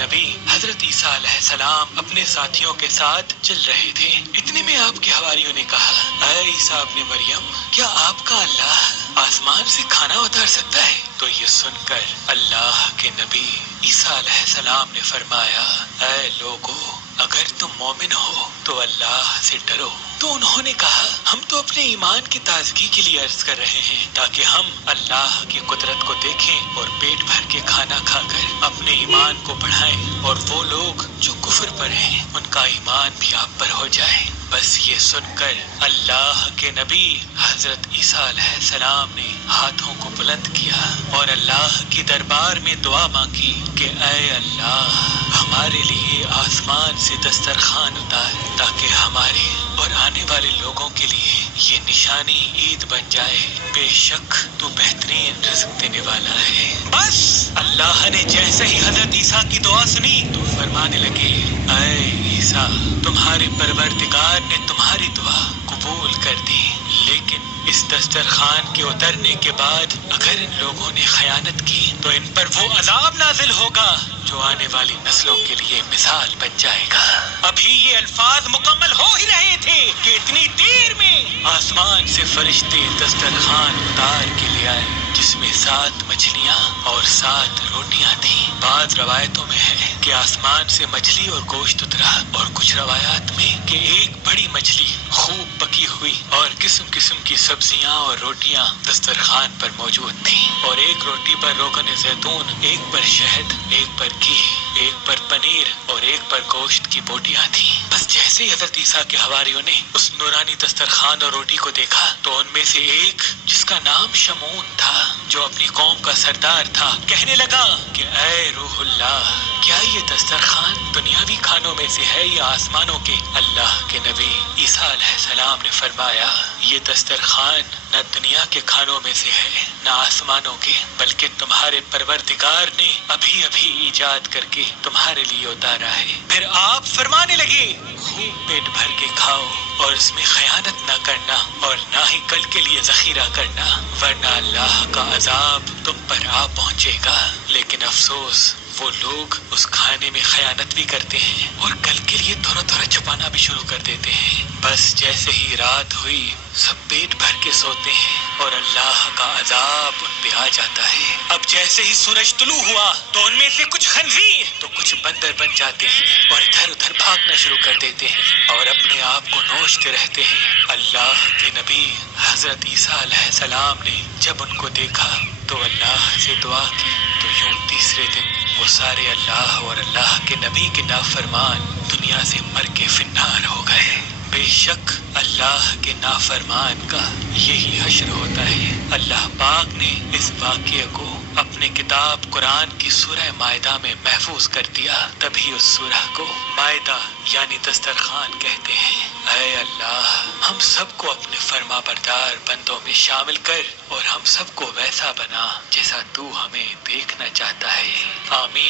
नबी हजरत ईसा अलैहिस्सलाम अपने साथियों के साथ चल रहे थे। इतने में आपके हवारियों ने कहा, ऐ ईसा इब्न मरियम, क्या आपका अल्लाह आसमान से खाना उतार सकता है? तो ये सुनकर अल्लाह के नबी ईसा अलैहिस्सलाम ने फरमाया, ऐ लोगो, अगर तुम मोमिन हो तो अल्लाह से डरो। तो उन्होंने कहा, हम तो अपने ईमान की ताजगी के लिए अर्ज कर रहे हैं ताकि हम अल्लाह की कुदरत को देखें और पेट भर के खाना खाकर अपने ईमान को बढ़ाएं, और वो लोग जो कुफ्र पर हैं उनका ईमान भी आप पर हो जाए। बस ये सुनकर अल्लाह के नबी हजरत ईसा अलैहिस्सलाम ने हाथों को बुलंद किया और अल्लाह की दरबार में दुआ मांगी कि ऐ अल्लाह, हमारे लिए आसमान से दस्तरखान उतार ताकि हमारे और आने वाले लोगों के लिए ये निशानी ईद बन जाए। बेशक तू बेहतरीन रिज़्क देने वाला है। बस अल्लाह ने जैसे ही हजरत ईसा की दुआ सुनी तो फरमाने लगे, ऐ ईसा, तुम्हारे परवरदिगार ने तुम्हारी दुआ कबूल कर दी, लेकिन इस दस्तरखान के उतरने के बाद अगर इन लोगों ने खयानत की तो इन पर वो अजाब नाजिल होगा जो आने वाली नस्लों के लिए मिसाल बन जाएगा। अभी ये अल्फाज मुकम्मल हो ही रहे थे कि इतनी देर में आसमान से फरिश्ते दस्तरखान उतार के ले आए, जिसमें 7 मछलियाँ और 7 रोटियाँ थी। बाद रवायतों में है कि आसमान से मछली और गोश्त उतरा, और कुछ रवायात में कि एक बड़ी मछली खूब पकी हुई और किस्म किस्म की सब्जियाँ और रोटियाँ दस्तरखान पर मौजूद थी, और एक रोटी पर रोगन जैतून, एक पर शहद, एक पर घी, एक पर पनीर और एक पर गोश्त की बोटियाँ थी। बस जैसे ही हजरत ईसा के हवारियों ने उस नूरानी दस्तरखान और रोटी को देखा तो उनमें से एक, जिसका नाम शमून था, जो अपनी कौम का सरदार था, कहने लगा कि ऐ रूहुल्लाह, क्या ये दस्तरखान दुनियावी खानों में से है या आसमानों के? अल्लाह के नबी ईसा अलैहिस्सलाम ने फरमाया, ये दस्तरखान न दुनिया के खानों में से है न आसमानों के, बल्कि तुम्हारे परवरदिगार ने अभी अभी ईजाद करके तुम्हारे लिए उतारा है। फिर आप फरमाने लगे, खूब पेट भर के खाओ और इसमें खयानत न करना और ना ही कल के लिए जखीरा करना, वरना अल्लाह का अजाब तुम पर आ पहुंचेगा। लेकिन अफसोस, वो लोग उस खाने में खयानत भी करते हैं और कल के लिए थोड़ा थोड़ा छुपाना भी शुरू कर देते हैं। बस जैसे ही रात हुई सब पेट भर के सोते हैं और अल्लाह का अजाब उन पे आ जाता है। अब जैसे ही सूरज तुलू हुआ तो उनमें से कुछ खंजीर तो कुछ बंदर बन जाते हैं और इधर उधर भागना शुरू कर देते हैं और अपने आप को नोचते रहते हैं। अल्लाह के नबी हजरत ईसा अलैहिस्सलाम ने जब उनको देखा तो अल्लाह से दुआ की, तो यूं तीसरे दिन वो सारे अल्लाह और अल्लाह के नबी के नाफरमान दुनिया से मर के फिन्नार हो गए। बेशक अल्लाह के नाफरमान का यही हश्र होता है। अल्लाह पाक ने इस वाक़ये को अपने किताब कुरान की सूरह मायदा में महफूज कर दिया, तभी उस सूरह को मायदा यानी दस्तरखान कहते हैं। ऐ अल्लाह, हम सबको अपने फरमाबरदार बंदों में शामिल कर और हम सबको वैसा बना जैसा तू हमें देखना चाहता है। आमीन।